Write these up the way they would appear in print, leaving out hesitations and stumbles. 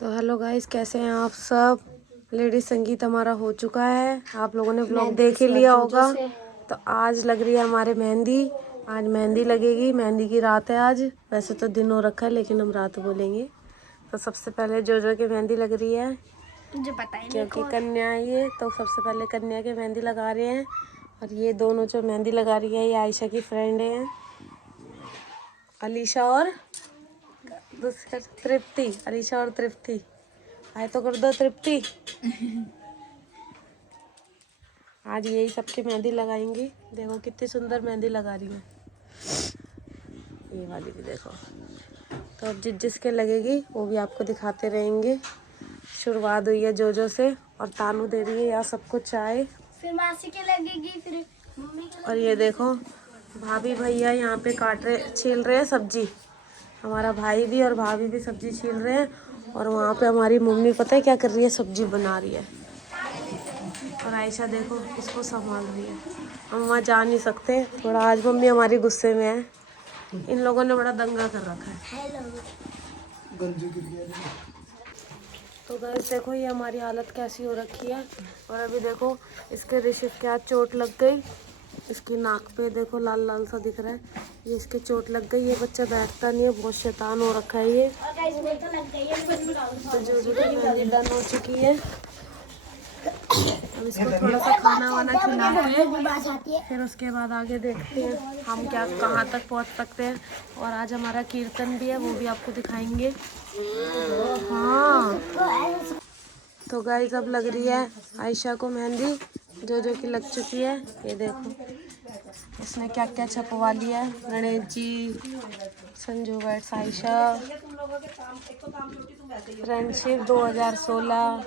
तो hello guys, कैसे हैं आप सब। लेडीज संगीत हमारा हो चुका है, आप लोगों ने ब्लॉग देख ही लिया होगा। तो आज लग रही है हमारे मेहंदी। आज मेहंदी लगेगी, मेहंदी की रात है आज। वैसे तो दिन हो रखा है लेकिन हम रात बोलेंगे। तो सबसे पहले जो की मेहंदी लग रही है, मुझे पता ही नहीं क्योंकि कन्या है ये, तो सबसे पहले कन्या के मेहंदी लगा रहे हैं। और ये दोनों जो मेहंदी लगा रही है ये आयशा की फ्रेंड है, अलीशा और दूसरा तृप्ति। अलीशा और तृप्ति आए तो कर दो तृप्ति। आज यही सबके मेहंदी लगाएंगी। देखो कितनी सुंदर मेहंदी लगा रही है, ये वाली भी देखो। तो अब जिसके लगेगी वो भी आपको दिखाते रहेंगे। शुरुआत हुई है जोजो से, और तानू दे रही है यहाँ सबको चाय। फिर मासी के लगेगी, फिर मम्मी के। और ये देखो भाभी भैया यहाँ पे छील रहे हैं सब्जी। हमारा भाई भी और भाभी भी सब्जी छील रहे हैं। और वहाँ पे हमारी मम्मी पता है क्या कर रही है, सब्जी बना रही है। और आयशा देखो इसको संभाल रही है। हम वहाँ जा नहीं सकते, थोड़ा आज मम्मी हमारी गुस्से में है। इन लोगों ने बड़ा दंगा कर रखा है। तो गाइस देखो ये हमारी हालत कैसी हो रखी है। और अभी देखो इसके ऋषभ के हाथ चोट लग गई। इसकी नाक पे देखो लाल लाल सा दिख रहा है, ये इसके चोट लग गई। ये बच्चा बैठता नहीं है, बहुत शैतान हो रखा है ये। तो जो मेहंदी डन हो चुकी है, अब इसको थोड़ा सा खाना वाना खिलाते हैं, फिर उसके बाद आगे देखते हैं हम क्या कहाँ तक पहुँच सकते हैं। और आज हमारा कीर्तन भी है, वो भी आपको दिखाएंगे। हाँ तो गाइस अब लग रही है आयशा को मेहंदी, जो की लग चुकी है। ये देखो इसने क्या क्या छपवा लिया है, गणेश जी, संजू बैट्स, आयशा, फ्रेंडशिप 2016।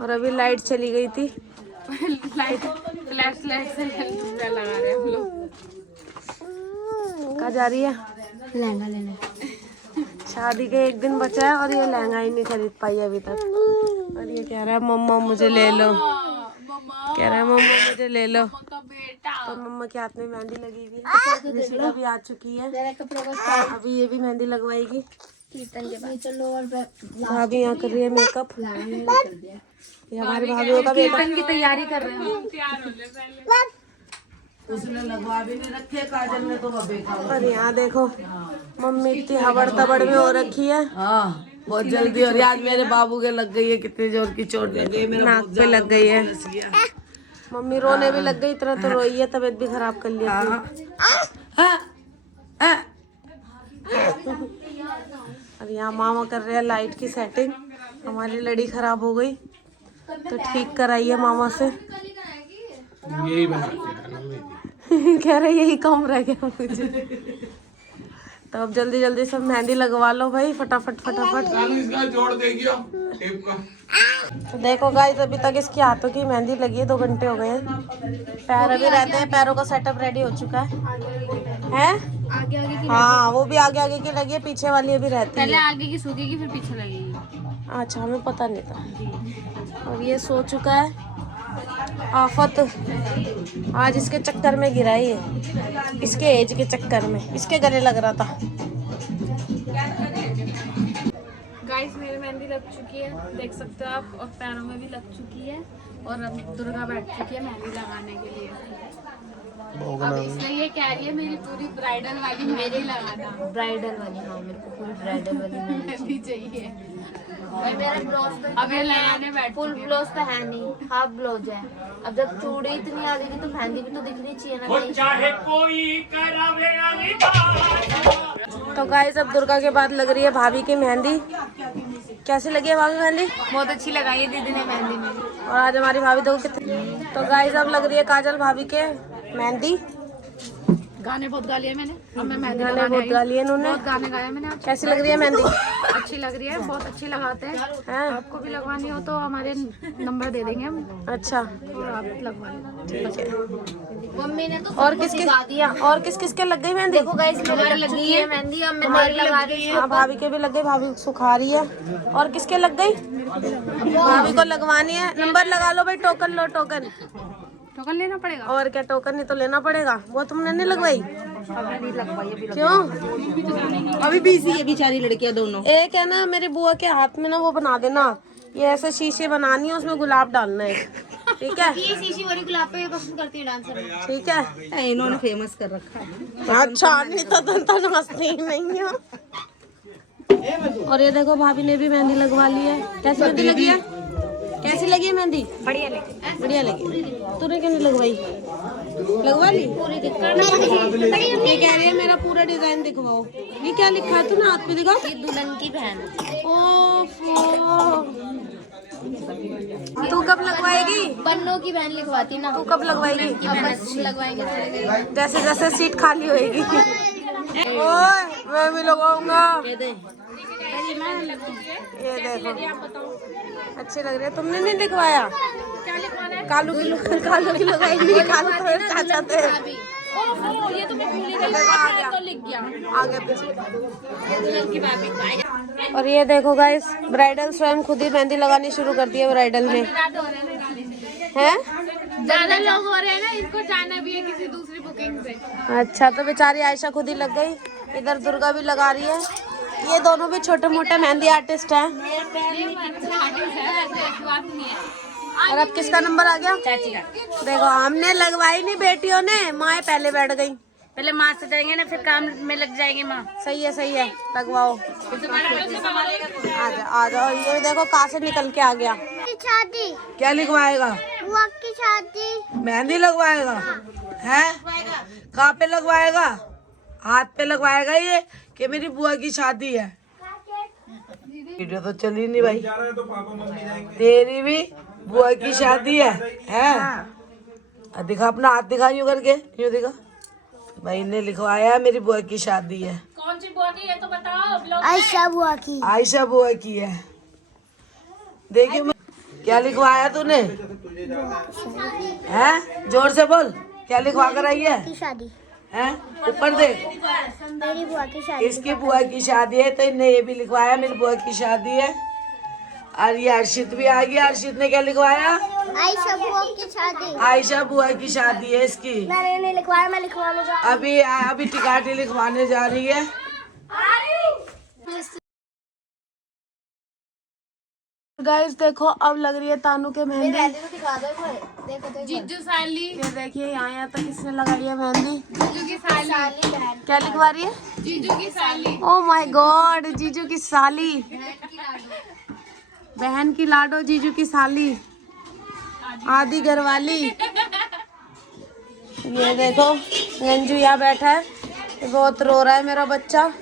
और अभी लाइट चली गई थी। लाइट फ्लैश से लगा रहे हैं हम लोग। कहाँ जा रही है? लहंगा लेने। शादी के एक दिन बचा है और ये लहंगा ही नहीं खरीद पाई अभी तक। और ये कह रहा है मम्मा मुझे ले लो, कह रहा है मम्मा मुझे ले लो। तो मम्मा के हाथ में मेहंदी लगी हुई है। ऋषिका भी आ चुकी है, अभी ये भी मेहंदी लगवाएगी। भाभी यहाँ कर रही है मेकअप। ये हमारी भाभीयों का मेकअप की तैयारी कर रहे हैं। उसने लगवा भी नहीं रखे, काजल ने तो बेकार। और यहाँ देखो मम्मी इतनी हबड़ तबड़ में हो रखी है। हाँ बहुत जल्दी। और आज मेरे बाबू के लग गई है, कितनी जोर की चोट लगी है, मेरा नाक पे लग गई है। मम्मी रोने भी लग गई, इतना तो रोई है, तबीयत भी खराब कर लिया। और यहाँ मामा कर रहे हैं लाइट की सेटिंग। हमारी लड़ी खराब हो गई तो ठीक कराई है मामा से। यही बनाते हैं कह रहे यही काम रह गया मुझे। तो अब जल्दी जल्दी सब मेहंदी लगवा लो भाई, फटाफट फटाफट। इसका जोड़ देगी टेप का। तो देखो गाइस अभी तक इसकी हाथों की मेहंदी लगी है, 2 घंटे हो गए हैं। पैर अभी रहते हैं, पैरों का सेटअप रेडी हो चुका है। आगे आगे की। हाँ वो भी आगे आगे की लगी है, पीछे वाली अभी रहती है। पहले आगे की सूखेगी फिर पीछे लगेगी। अच्छा हमें पता नहीं था। और ये सो चुका है। आफत आज इसके चक्कर में गिरा ही है, इसके एज के चक्कर में, इसके गले लग रहा था। गाइस मेरी मेहंदी लग चुकी है, देख सकते हो आप, और पैरों में भी लग चुकी है। और अब दुर्गा बैठ चुकी है मेहंदी लगाने के लिए। अब इसलिए ये कह रही है मेरी पूरी ब्राइडल वाली मेरे ही लगाना। ब्राइडल वाली, हाँ मेरे को पूरी ब्राइडल वाली मेहंदी चाहिए। मेरा ब्लाउज तो अब ये लगाने बैठ, फुल ब्लाउज तो है नहीं, हाफ ब्लाउज है। अब जब चूड़ी इतनी आ गई तो मेहंदी भी तो दिखनी चाहिए ना। चाहे कोई करावे तो गाइस अब दुर्गा के बाद लग रही है भाभी की मेहंदी। कैसी लगी है भाभी मेहंदी? बहुत अच्छी लगाई है दीदी ने मेहंदी में। और आज हमारी भाभी देखो कितनी। तो गाइस अब लग रही है काजल भाभी के मेहंदी। गाने बहुत गा लिए मैंने, अब मैं मेहंदी गाने लगाने बहुत आई गा हूँ। लिए इन्होंने। बहुत गाने गाए मैंने आज। कैसी लग रही है मेहंदी? अच्छी लग रही है, बहुत अच्छी लगाते हैं। हैं? आपको भी लगवानी हो तो हमारे नंबर दे देंगे हम, अच्छा और आप लगवा लेना। ठीक है। मम्मी ने तो और किस किस के लग गई मेहंदी? देखो गाइस मेरे लगी है मेहंदी, अब मैं मेरी लगा रही हूँ। हाँ भाभी के भी लग गई, भाभी सुखा रही है। और किसके लग गई? भाभी को लगवानी है। नंबर लगा लो भाई, टोकन लो, टोकन। टोकन लेना पड़ेगा। और क्या, टोकन नहीं तो लेना पड़ेगा। वो तुमने नहीं लगवाई? क्यों? अभी बिजी है बेचारी लड़कियां दोनों। एक है ना मेरे बुआ के हाथ में ना वो बना देना, ये ऐसे शीशे बनानी है, उसमें गुलाब डालना है, ठीक है? ये शीशी वाली गुलाब पे पसंद करती है डांसर। ठीक है, इन्होंने फेमस कर रखा है। अच्छा नहीं तो नाचती ही नहीं हो। और ये देखो भाभी ने भी मेहंदी लगवा ली है। कैसी मेहंदी लगी है? कैसी लगी है मेहंदी? बढ़िया लगी। बढ़िया लगी। तूने क्यों नहीं लगवाई? लगवा ली? ये कह रही है मेरा पूरा डिजाइन दिखवाओ। ये क्या लिखा है तूने हाथ पे दिखा? दुल्हन की बहन। ओफो, तू कब लगवाएगी? बन्नों की बहन लिखवाती ना। तू कब लगवाएगी? अब बस लगवाएंगे। जैसे जैसे सीट खाली होएगी। ओए मैं भी लगाऊंगा। ये देखो अच्छे लग रहे हैं। तुमने नहीं लिखवाया? क्या लिखवाना है? कालू की लगाएगी। कालू तो मेरे चाचा थे। ओहो, ये तो मैं भूल ही गई। देखो, तो लिख गया। आगे पीछे। दुल्हन की भाभी। और ये देखो गाइस, ब्राइडल स्वयं खुद ही मेहंदी लगानी शुरू कर दी है ब्राइडल में। हैं? ज्यादा लोग हो रहे हैं ना, इनको जाना भी है किसी दूसरी बुकिंग से। अच्छा, तो बेचारी आयशा खुद ही लग गई। इधर दुर्गा भी लगा रही है। ये दोनों भी छोटे मोटे मेहंदी आर्टिस्ट हैं। और अब किसका नंबर आ गया? चाची का। देखो हमने लगवाई नहीं, बेटियों ने, माँ पहले बैठ गई। पहले माँ से जाएंगे ना, फिर काम में लग जाएंगे माँ। सही है, लगवाओ। आ जाओ। ये देखो कहाँ से निकल के आ गया। शादी, क्या लिखवाएगा? बुआ की शादी। मेहंदी लगवाएगा? हैं? कहाँ पे लगवाएगा? हाथ पे लगवाएगा ये कि मेरी बुआ की शादी है? वीडियो तो चली नहीं भाई। तेरी भी बुआ की शादी है? हैं? दिखा अपना हाथ, दिखा यूं करके, यूं दिखा। भाई ने लिखवाया मेरी बुआ की शादी है। कौन सी बुआ की है तो बताओ। आयशा बुआ की। आयशा बुआ की है। देखिए क्या लिखवाया तूने? हैं? जोर से बोल, क्या लिखवा कर आई है? की शादी। हैं? ऊपर देख, मेरी बुआ की शादी। इसकी बुआ की शादी है तो इन्हें ये भी लिखवाया मेरी बुआ की शादी है। और ये हर्षित भी आ गया। हर्षित ने क्या लिखवाया? आयशा बुआ की शादी। आयशा बुआ की शादी है इसकी। मैंने नहीं लिखवाया, मैं लिखवाने जा। अभी टिकाटी लिखवाने जा रही है। गाइस देखो अब लग रही है तानू के मेहंदी। दिखा दो देखो तो। जीजू साली। ये देखिए यहाँ तक किसने लगाई है मेहंदी। जीजू की साली। बहन। क्या लिखवा रही है? जीजू की साली। ओ माय गॉड, जीजू की साली। बहन की लाडो, जीजू की साली, आदि घरवाली। ये देखो गंजू यहाँ बैठा है, बहुत रो रहा है मेरा बच्चा।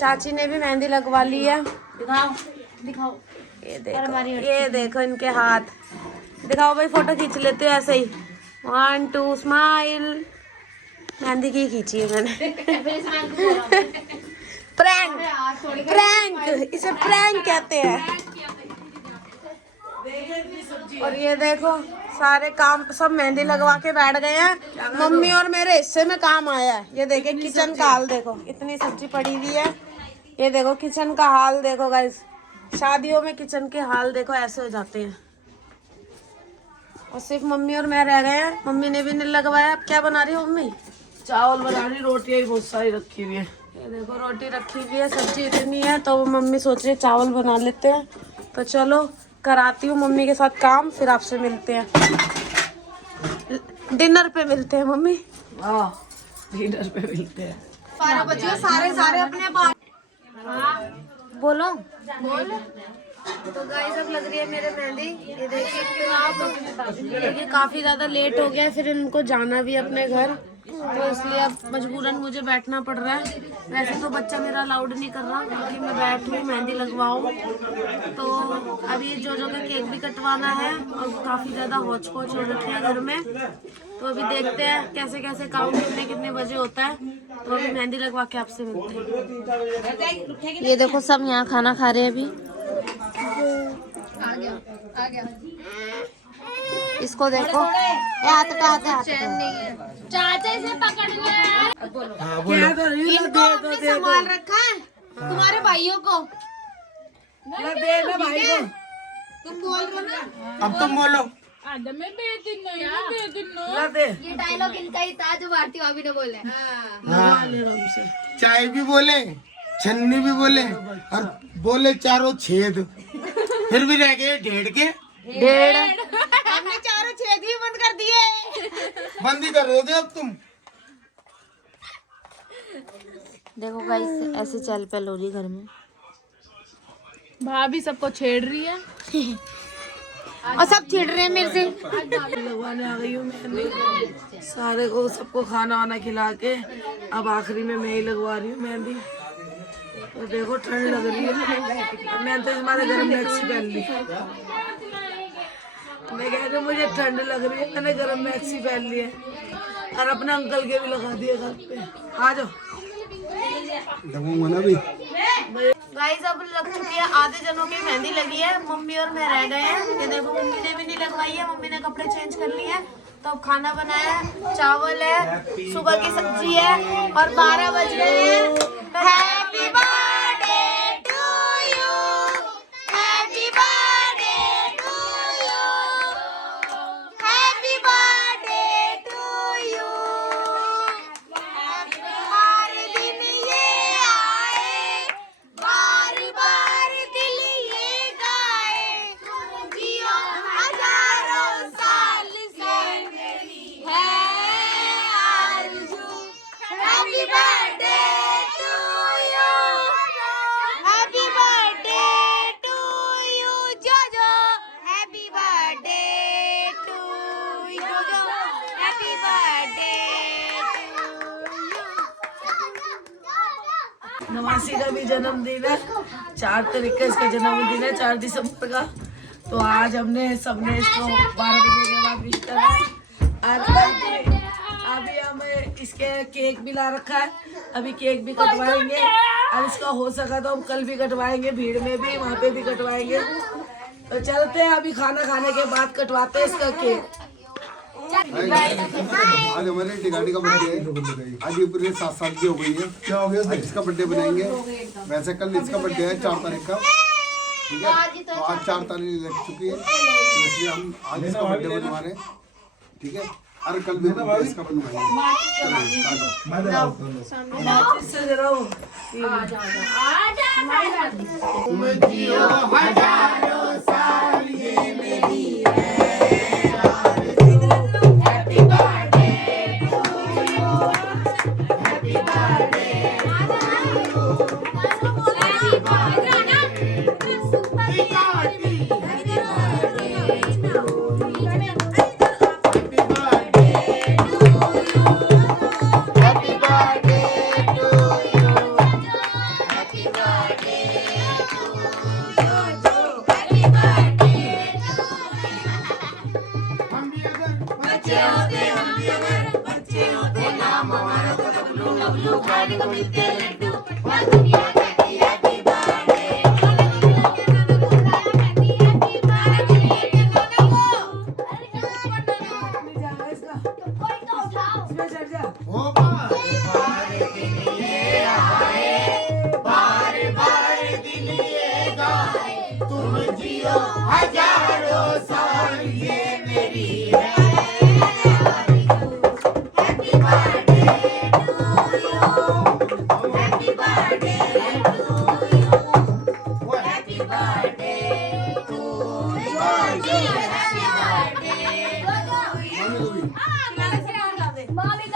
चाची ने भी मेहंदी लगवा ली है। दिखाओ। ये देखो इनके हाथ। दिखाओ भाई, फोटो खींच लेते हो ऐसे ही। 1 2 स्माइल। मेहंदी की खींची है मैंने। प्रैंक, इसे प्रैंक कहते हैं। और ये देखो सारे काम सब मेहंदी लगवा के बैठ गए हैं। मम्मी और मेरे हिस्से में काम आया है। ये देखे किचन का हाल देखो, इतनी सब्जी पड़ी हुई है। ये देखो किचन का हाल देखो गाइस। शादियों में किचन के हाल देखो ऐसे हो जाते हैं। और सिर्फ मम्मी और मैं रह गए हैं। मम्मी ने भी नहीं लगवाया। अब क्या बना रही हो मम्मी? चावल बना रही, रोटियां भी बहुत सारी रखी हुई है। ये देखो रोटी रखी हुई है, सब्जी इतनी है, तो मम्मी सोच रही है चावल बना लेते हैं। तो चलो कराती हूँ मम्मी के साथ काम, फिर आपसे मिलते हैं। डिनर पे मिलते हैं मम्मी। हाँ, डिनर पे मिलते हैं। 12 बजे सारे अपने पास। बोलो तो गाइस अब लग रही है मेरे मेहंदी। ये देखिए काफी ज्यादा लेट हो गया, फिर इनको जाना भी अपने घर, तो इसलिए अब मजबूरन मुझे बैठना पड़ रहा है। वैसे तो बच्चा मेरा अलाउड नहीं कर रहा कि मैं बैठूं मेहंदी लगवाऊं। तो अभी जो का केक भी कटवाना है और काफी ज्यादा हौच पौच हो रखी है घर में। तो अभी देखते हैं कैसे कैसे काम कितने बजे होता है। तो अभी मेहंदी लगवा के आपसे मिलते हैं। ये देखो सब यहाँ खाना खा रहे हैं अभी। आ गया। इसको देखो, चैन नहीं है। चाचा इसे पकड़ ले। क्या कर रही है? दे दो। सामान रखा है तुम्हारे भाइयों को। दे ना भाई को। तुम बोल रहे हो ना? अब तुम बोलो। ला दे ये डायलॉग इनका ही था जो भारती भाभी ने बोले। लगवा ले रहा हमसे। चाय भी बोले, छन्नी भी बोले और बोले चारों छेद, फिर भी रह गए ढेड़ के डेढ़ हमने चारों छेद भी बंद कर दिए। बंद ही कर रहे थे अब तुम। देखो गाइस ऐसे चल पहल हो रही घर में। भाभी सबको छेड़ रही है और सब छेड़ रहे हैं मेरे से। लगवाने आ गई हूँ मेहंदी, सारे को सबको खाना वाना खिला के अब आखिरी में मैं ही लगवा रही हूँ मेहंदी। तो देखो ठंड लग रही है, मैं तो हमारे घर में मैक्सी पहन ली। मैं कह रही हूँ मुझे ठंड लग रही है, मैंने गर्म मैक्सी पहन ली है और अपने अंकल के भी लगा दिए घर पे। आ जाओ लगूंगा ना भी। गाइस अब लग चुकी है, आधे जनों की मेहंदी लगी है, मम्मी और मैं रह गए हैं। ये देखो मम्मी ने भी नहीं लगवाई है, मम्मी ने कपड़े चेंज कर लिए हैं। तो अब खाना बनाया है, चावल है, सुबह की सब्जी है और 12 बज गए हैं। Happy birthday to you, happy birthday to you, happy birthday to you. हर दिन ये आए, बार बार दिल ये गाए, जियो हजारों साल से मेरी है आरज़ू। Happy birthday to you, happy birthday to you Jojo, happy birthday to Jojo, happy birthday to. नवासी का भी जन्मदिन है, 4 तारीख का इसका जन्मदिन है, 4 दिसंबर का। तो आज हमने सबने इसको 12 बजे के बाद विश करा है। और अभी हम इसके केक भी ला रखा है, अभी केक भी कटवाएंगे और इसका हो सका तो हम कल भी कटवाएंगे, भीड़ में भी वहाँ पे भी कटवाएंगे। तो चलते हैं, अभी खाना खाने के बाद कटवाते हैं इसका केक। आज हमारे टिकाटी का बर्थडे है, आज ये पूरे 7 साल की हो गई है। क्या हो गया? आज इसका बर्थडे बनाएंगे। वैसे कल इसका बर्थडे है 4 तारीख का, ठीक है। तो आज 4 तारीख लग चुकी है, तो इसलिए हम आज इसका बर्थडे बनवा रहे हैं, ठीक है। और कल भी हम इसका बनवाएंगे। इससे जरा वो इसमें चढ़ जा। मम्मी का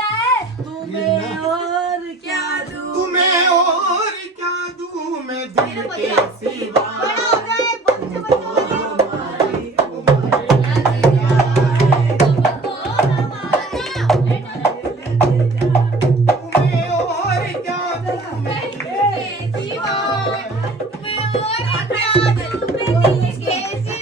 है। तुम्हें और क्या दूं, तुम्हें और क्या दूं मैं दिल के सिवा। बड़ा हो गए, बच्चे बच्चे हो गए। तुम्हें और क्या दूं मैं दिल के सिवा।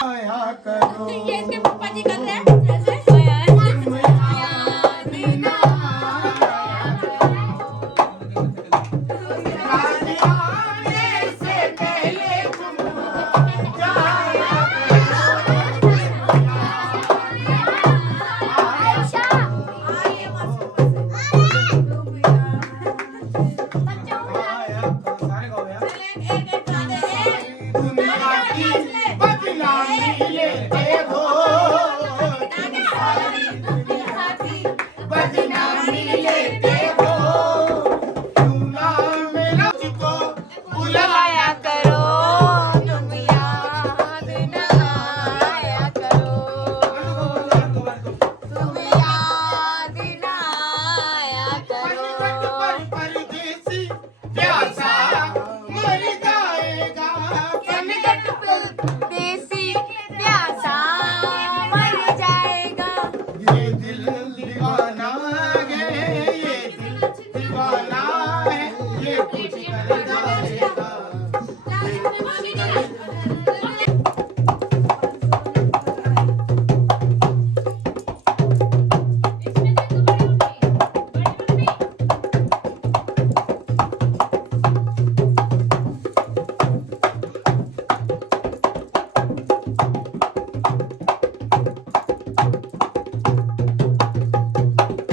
आया करो लेते हो बदनामी लेते हो तुम ना मेरा को बुलाया करो तुम याद न आया करो तुम याद न आया करो परदेसी प्यासा मर जाएगा कनकट देसी प्यासा मर जाएगा ये दिल दीवाना है ये दिल दीवाना है ये कुछ कर जाएगा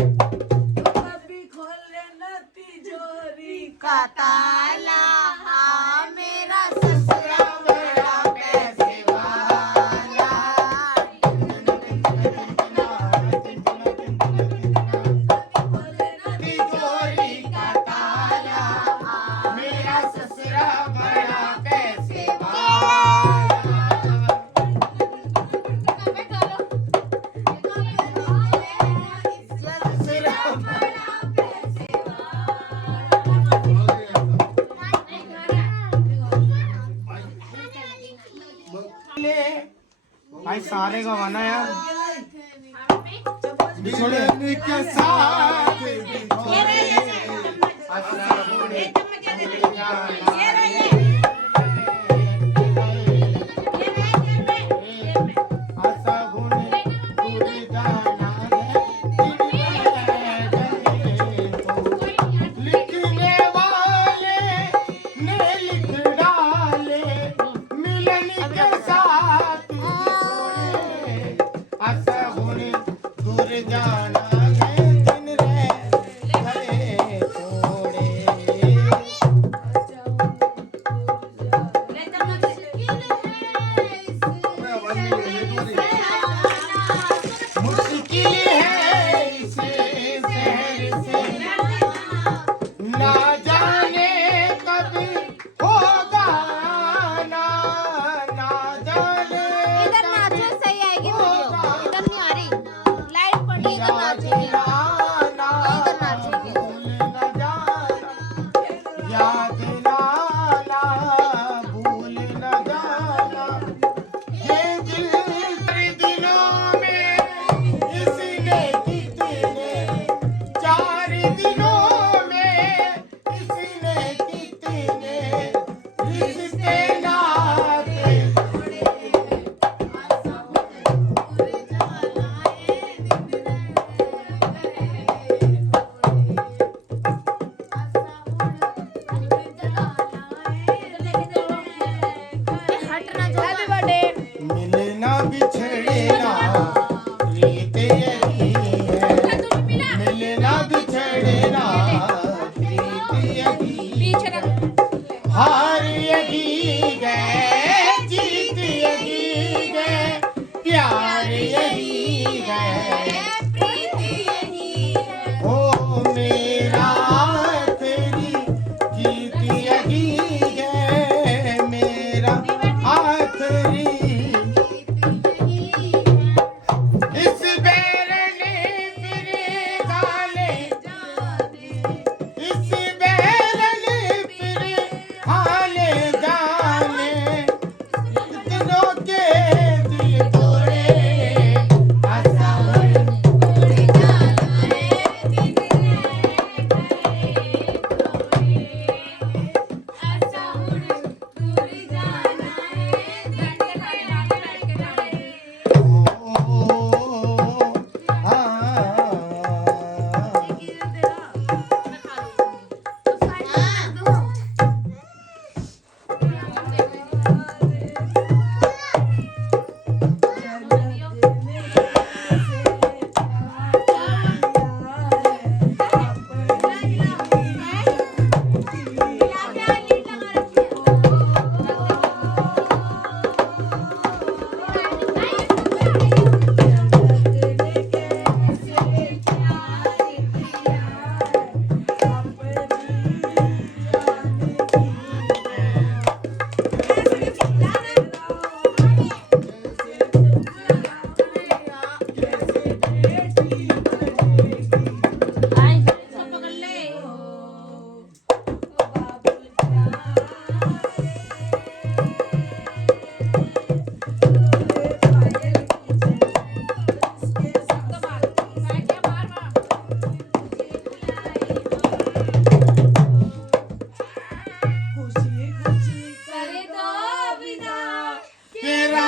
कभी खोले न तिजोरी का ताला हाँ मेरा ससुरा बड़ा पैसे वाला तिजोरी का ताला मेरा ससुरा बड़ा पैसे भाई सारे गवाना यार बिछड़े के साथ लिखने वाले ने लिख डाले मिलन के साथ आशा होने दूर जाना है दिन रह गए थोड़े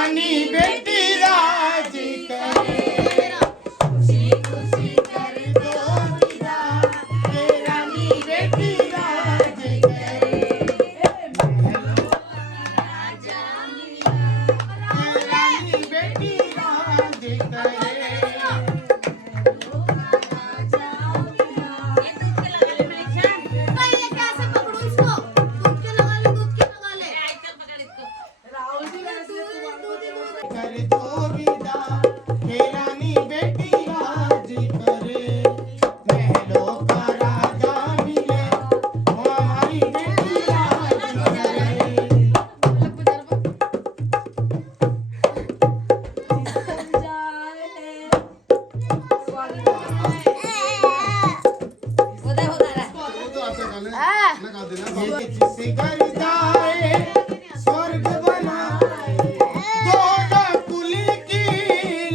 रानी बेटी राजी करे रानी बेटी राजी करे रानी बेटी राजी करे ये कैसे पकड़ूं इसको? दूध के लगा ले, दूध के लगा ले। कर दो विदा हे रानी बेटी राजी करे महलों का राजा मिले वो हमारी बेटी राजी करे तो ऐसे लगा देना ये जिसे गर्दाए स्वर्ग बनाए दोनों कुल की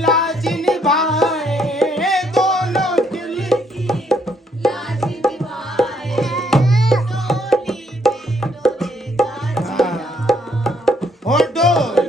लाज निभाए दोनों कुल की लाज निभाए, डोली में डोलेगा हो डोर